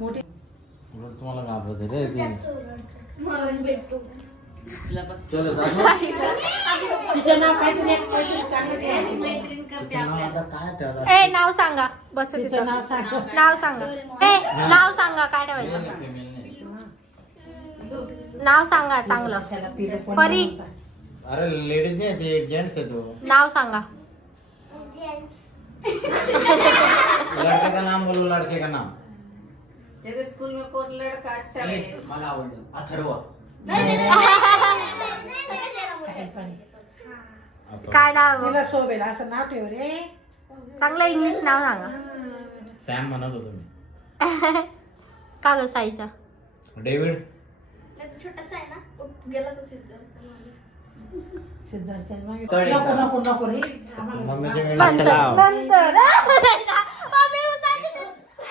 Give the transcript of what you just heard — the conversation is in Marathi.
मोठी तुम्हाला घाबरते रे ती. चलो तिचं नाव काय तिने चांगलं ठेवलं. काय ठेवलं? ए नाव सांगा बस तिचं नाव सांग. नाव सांगा ए नाव सांगा काय ठेवायचं नाव सांगा चांगलं त्याला पिलं पण परी. नव्हता. अरे लेडीज नाही ते जेंट्स आहे तो. नाव सांगा लड़के का नाम बोलो, लड़के का नाम. तेरे स्कूल में कौन लड़का अच्छा है? मला आवडलं अथर्व. काय नाव तिला शोभेल असं नाव ठेव रे. चांगलं इंग्लिश नाव सांगा सॅम म्हणत होतो मी. का ग साईचा डेव्हिड. छोटासा आहे ना गेला तो सिद्धार्थच्या मागे. कडे नको का? नको नको रे आम्हाला मम्मीच्या नंतर वेळेला नंतर मम्मी